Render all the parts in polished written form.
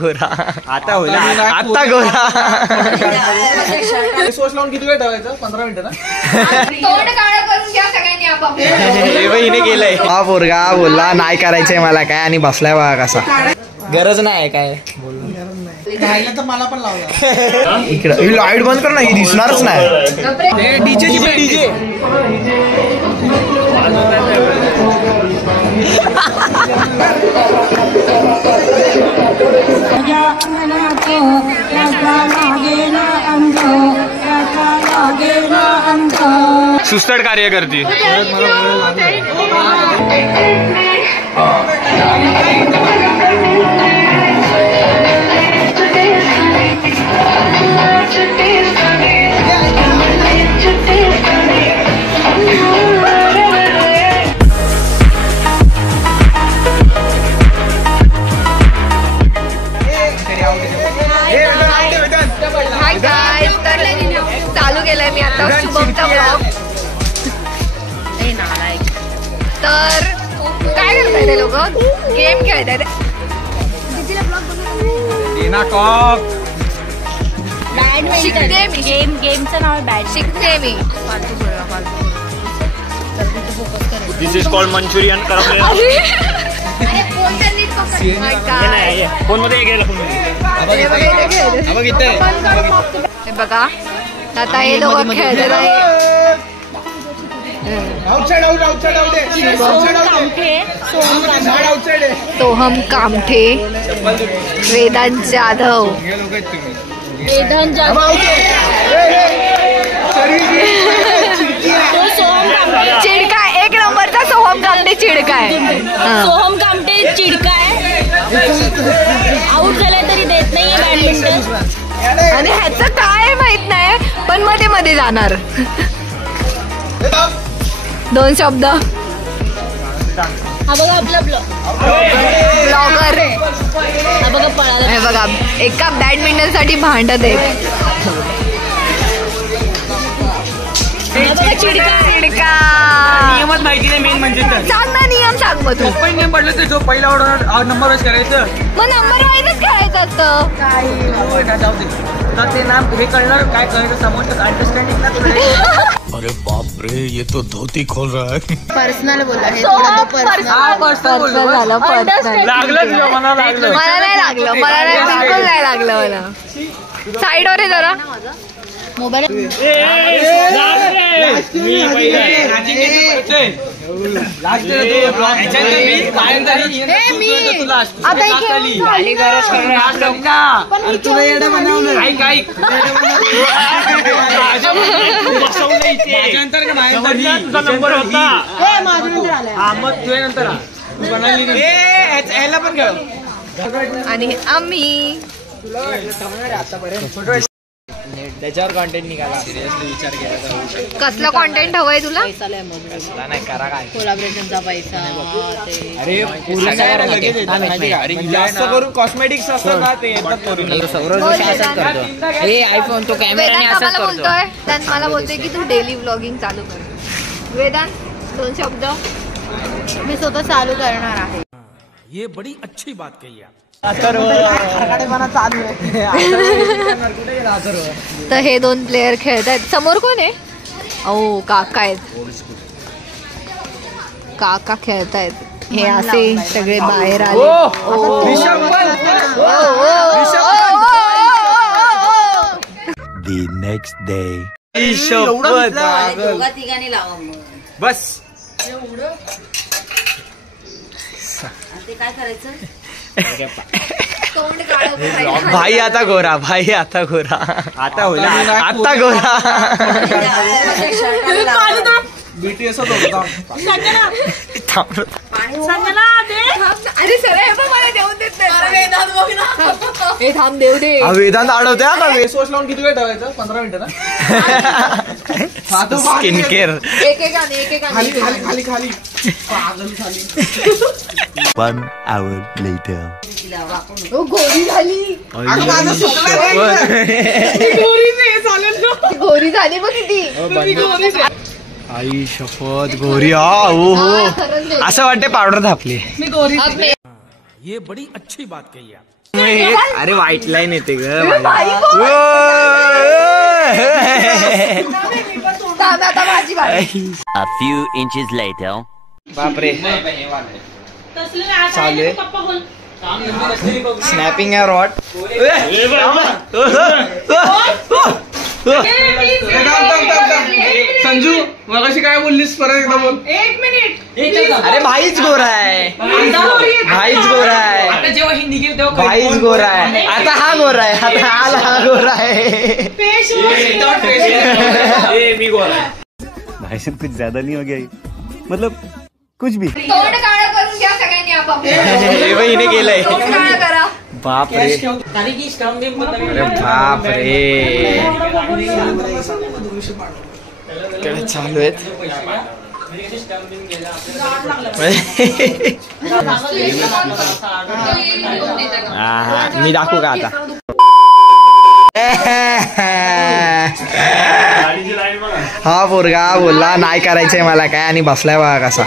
गोरा आता होईल आता गोरा सोच लावून किती वेळ ठेवायचं 15 मिनिटं ना तोंड काळं करून घ्या सगळ्यांनी आपापले हिने केलंय हा पोरगा बोलला नाही करायचंय मला काय आणि बसलाय बघा कसा गरज नाही काय तर मला पण लावला इकडे लाईट बंद कर ना ही दिसणारच नाही डीजे सुस्तड कार्य करती चालू केलंय मी आता शुभमचा ब्लॉग तर काय करताय ते लोक गेम खेळताय शिकते मी गेमचं नाव बॅट शिकते me this is called Manchurian phone मध्ये बघा आता हे लोक खेळत आहे सोहम कामठे वेदांत जाधव चिडका एक नंबरचा सोहम कामठे चिडका सोहम कामठे चिडका आउट झालाय तरी देत नाहीये बॅडमिंटन आणि ह्याचं काय माहित नाही पण मध्ये मध्ये जाणार 2 शब्द हा बघा आपला ब्लॉगर हा बघा पळाला हे बघा एका बॅडमिंटन साठी भांडत आहे चिडका नियमच माहिती नाही मेन म्हणजे सांग ना नियम सांग मग तू नियम पडलं तर जो पहिला ऑर्डर नंबरच करायचं मग नंबर वाईजच खेळायचं असतं काय जाऊ दे तर ते नाम हे कळणार काय करायचं समोरचं अंडरस्टँडिंग ना अरे बाप रे ये तो धोती खोल रहा है पर्सनल बोला हे थोडं पर्सनल झालं पर्सनल लागलं मला लागलं मला नाही लागलं मला नाही बिलकुल नाही लागलं मला साईडवर आहे जरा मोबाईल आणि आम्ही त्याच्यावर कॉन्टेंट निघाला सिरियसली विचार केला कसलं कॉन्टेंट हवंय तुला कसला नाही करा काय कोलॅबरेशनचा पैसा अरे जास्त करून कॉस्मेटिक्स असतात ना ते आयफोन तो कॅमेरा बोलतोय त्यात मला बोलतोय की तू डेली व्लॉगिंग चालू कर वेदांत 2 शब्द मी स्वतः चालू करणार आहे ये बड़ी अच्छी बात कही आप तर हे 2 प्लेयर खेळतायत समोर कोण आहे ओ काका आहेत काका खेळतायत हे असे सगळे बाहेर आले द नेक्स्ट डे बस काय करायचं तोंड काळं भाई आता गोरा आता होईल आता गोरा BTS होता अरे सर मला देऊन देत नाही थांब देऊ दे वेदांत अडवते सोच लावून किती वेळ ठेवायचं 15 मिनिटं ना स्किन केअर खाली खाली खाली पागल खाली 1 hour later गोरी झाली गोरी झाली बघ किती आई शपथ गोरी हो असं वाटते पावडर थापली ये बड़ी अच्छी बात कही आप अरे व्हाईट लाईन येते ग. A few inches later. बापरे चालू आहे स्नॅपिंग आहे रॉट. संजू मगाशी काय बोललीस परत एकदा बोल. 1 मिनिट. अरे भाईच गोरा आहे. भाईच गोरा आहे. आता जेव्हा ही निघेल तेव्हा भाईच गोरा आहे. आता हा गोरा आहे. आता आला हा गोरा आहे. मी गोरा. भाई साहब कुछ ज्यादा नहीं हो गया ये? मतलब कुछ भी. तोंड काळं करून घ्या सगळ्यांनी आपापले. हिने केलंय. तोंड काळं करा. बापरे अरे बापरे चालू आहेत. मी दाखवू का आता. हा पोरगा बोलला नाही करायचंय मला काय आणि बसलाय बघा कसा.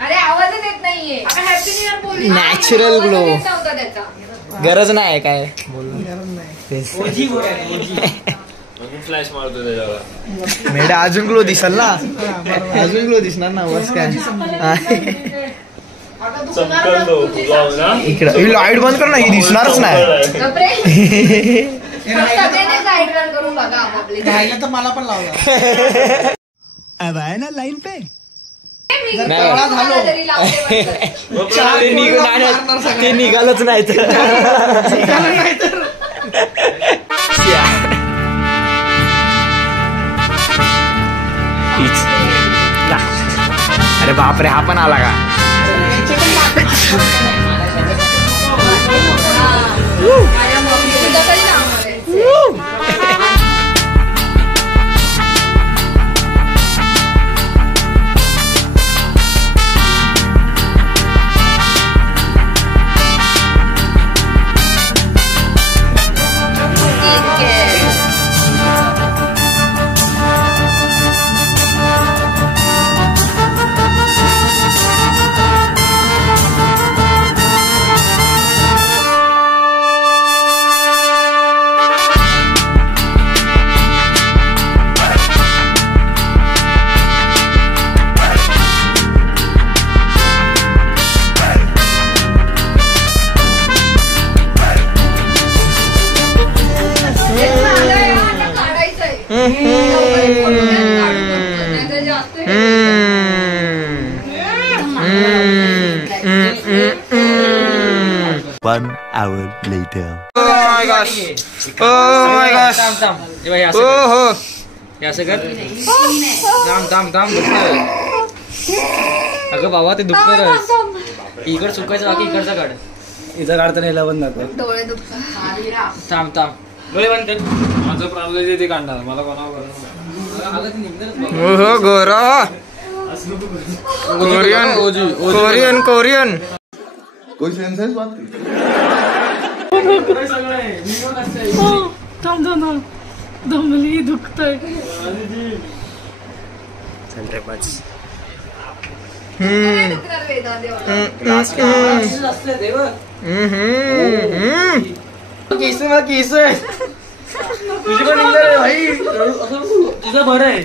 अरे आवाजच येत नाहीये. हॅपी न्यू इयर बोल. Natural glow. त्याचा गरज नाही काय मेढा अजून ग्लो दिसल ना. अजून ग्लो दिसणार ना. बस काय इकडं लाईट बंद कर ना. ही दिसणारच नाही. करून बघा आपापले. तर मला पण लावला. अब आए ना लाइन पे. ते निघालच नाही तर. अरे बापरे हा पण आला का. One hour later. Oh my gosh. Oh my gosh. Oh हो. असं कर. थांब अगं बाबा ते दुखत. इकड चुकायचं बाकी इकडचा काढ. इथं काढता नाही बंद कर. डोळे दुखतात. थांब डोळे बंद कर. माझं प्रॉब्लेम ते काढणार मला कोणावर. हो गोरा. कोरियन कोई सेंस है इस बात की? दमली दुखतय. केस तुझी पण भाई. तुझं बरं आहे.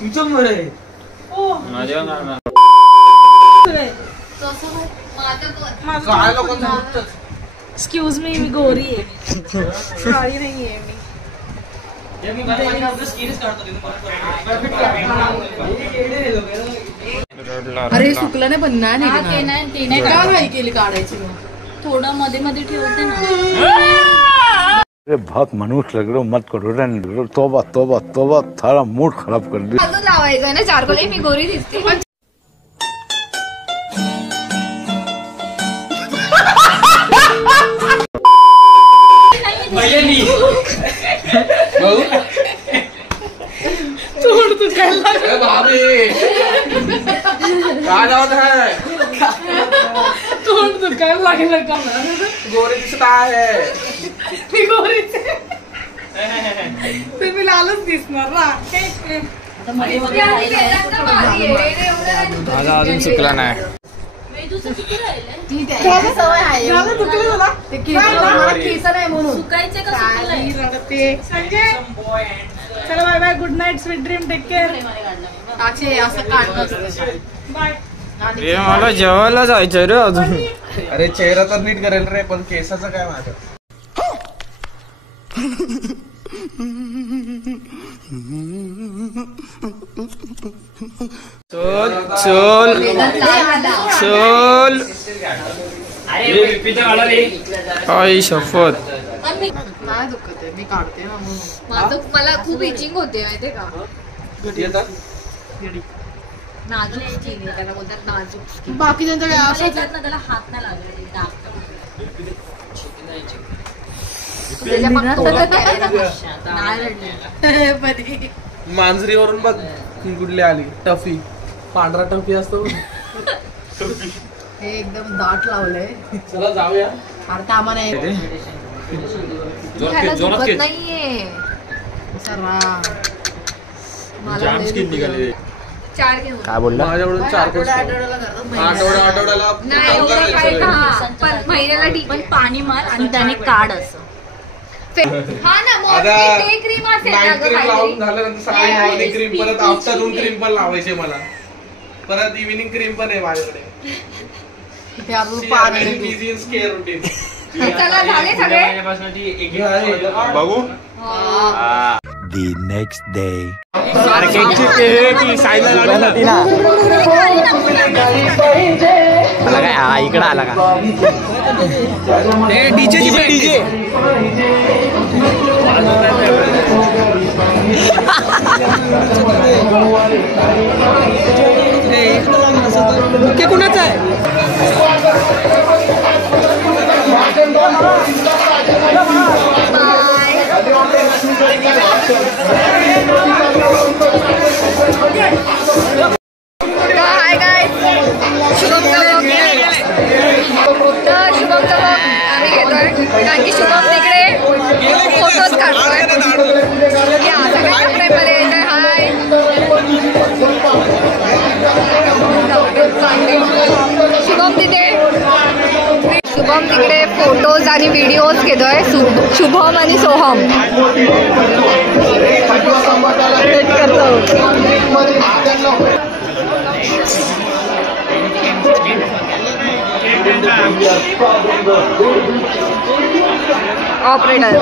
तुझं बरं आहे. एक्सक्यूज मी गोरी आहे. काळी नाहीये मी. अरे सुकलं नाही पण नाही काय केली काढायची. थोडं मध्ये मध्ये ठेवते ना. अरे बहुत मनुष्य लग रहे हो, मत करो रहने दो. तोबा तोबा तोबा थारा मूड खराब कर दिया. अजून लावायचं ना चारकोल. मी गोरी दिसते. तोड़ तू काय लागेल का. गोरी दिसत आहे. मी गोरीच तुम्ही लालच दिसणार ना. माझा अजून चुकला नाही. तुझं किती राहिलंय? ती त्याची सवय आहे. ते केस मला केस नाही म्हणून. सुकायचे का सुकलंय? चला bye bye, good night, sweet dream, take care. टाचे असं काढणं असतं. मला जेवायला जायचं रे अजून. अरे चेहरा तर नीट करेल रे, पण केसाचं काय माझं. चल चल चल. आई शपथ. नाही दुखत आहे, मी काढते ना म्हणून. मला खूप इचिंग होते माहितीये का? नाजूक स्किन आहे, त्याला बोलतात नाजूक स्किन. बाकी त्यांच्याकडे असंच ना, त्याला हात नाही लागले डाग. मांजरीवरून बघ कुठली आली टफी, पांढरा टफी असतो. हे एकदम दाट लावलंय. चला जाऊया. अरे कामा नाही. नाहीये चार घेऊन. काय बोलला? माझ्याकडून 4 आठवड्याला नाही एवढं काय का, पण महिन्याला ठीक. पण पाणी मार आणि त्याने काढ असं. हा ना, मॉर्निंग क्रीम असेल ना गं क्रीम लावून काहीतरी. झाल्यानंतर सकाळी मॉर्निंग क्रीम, परत आफ्टरनून क्रीम पण लावायचे मला. परत इव्हिनिंग क्रीम पण आहे माझ्याकडे. ते आपण पाणी बिझी इन स्केअर रुटीन. चला झाले सगळे. बघू. The next day. इकडे आला का डीजे. कुणाचा आहे? हाय गाइस, शुभमचा व्लॉग. तर शुभमचा व्लॉग आम्ही घेतोय कारण की शुभम तिकडे फोटोज काढतोय. या सगळ्यांच्या फ्रेममध्ये येतोय. हाय शुभम तिकडे फोटोज आणि व्हिडिओज घेतोय. शुभम आणि सोहम ऑपरेटर.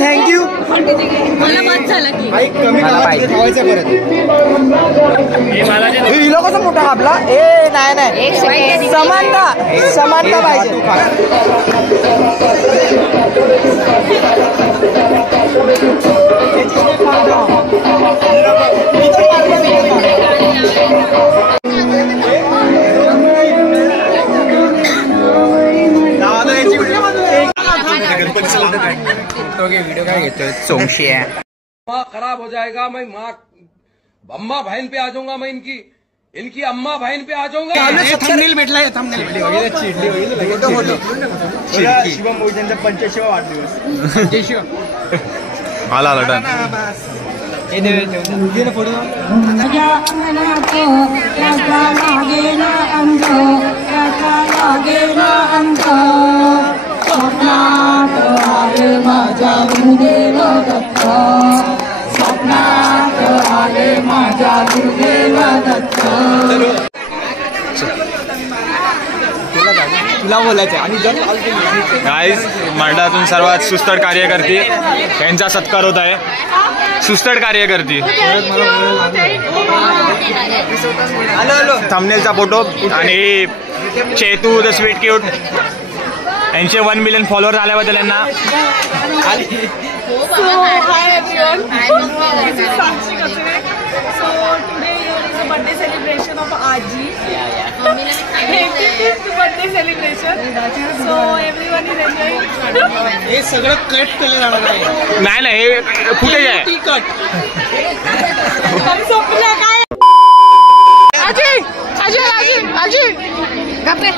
थँक्यू. मला मत झालं की हिलो कसं मोठा आपला. नाही समानता पाहिजे. व्हिडिओ काय घेतोय चोंगशी आहे. खराब हो जाएगा. मैं माँ अम्मा बहन पे आ जाऊंगा. मैं इनकी अम्मा बहन पे आ जाऊंगा. थंबनेल भेटला. शिवम मोहितेंचा 85वा वाढदिवस. आला डन. माझ्या तुला बोलायचं आणि गाईज मंडळातून सर्वात सुस्तड कार्यकर्ती यांचा सत्कार होत आहे. सुस्तड कार्यकर्ती थंबनेलचा फोटो आणि चेतू द स्वीट क्यूट यांचे 1 मिलियन फॉलोअर झाल्याबद्दल यांना. So hi everyone. This is Sakshi Kachre. So today is a birthday celebration of Aji. 85th birthday celebration. So everyone is enjoying. हे सगळं कट केलं जाणार आहे. नाही नाही हे फुटेज आहे. कट संपलं काय? आजी आजी आजी आजी गप्पे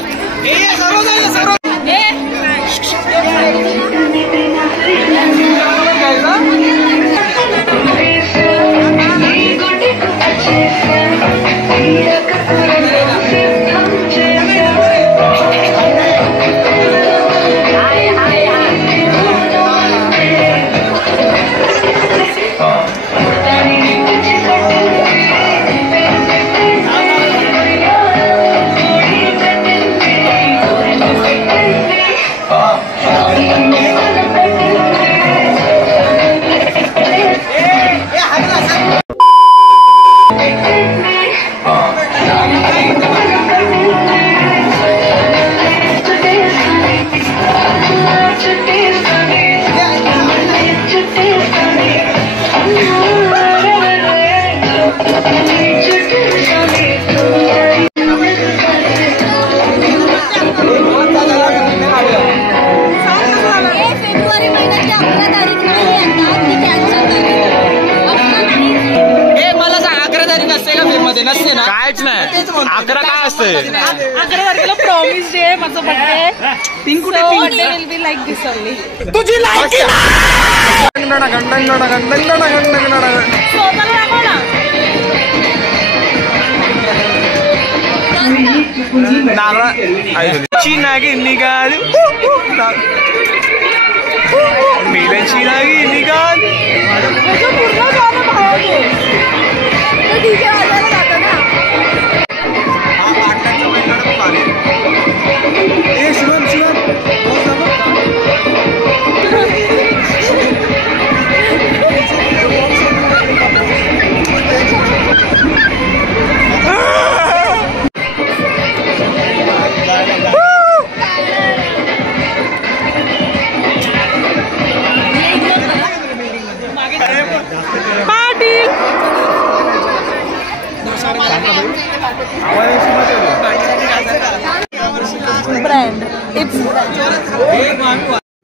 कायच नाही. 11 काय असते? 11 तारखेला प्रॉमिस डे माझा बर्थडे. पिंक कुठे? Pink will be like this only. तुझी लायकी चिनागी निघाल मिलनची नागी निघाल.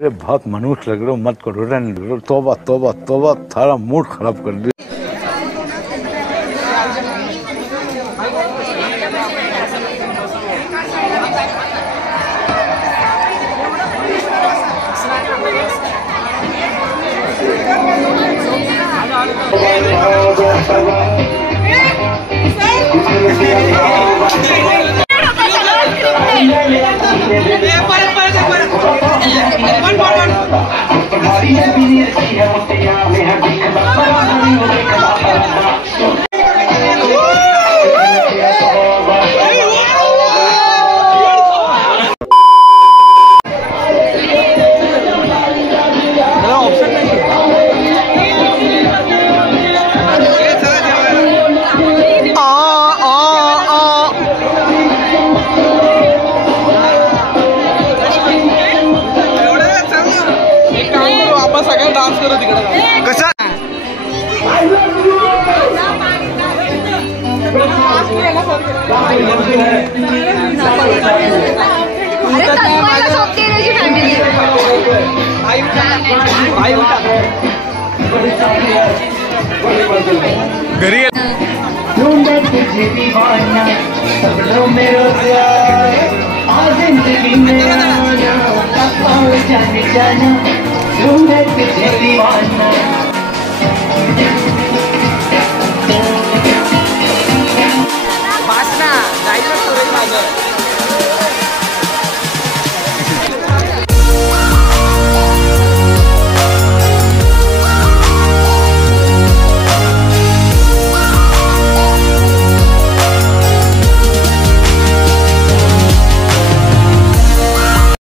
अरे बहुत मनुष्य लग रहे हो, मत करो. रहने दो. तौबा तौबा तौबा, थारा मूड खराब कर दिया. घरी जाने जाना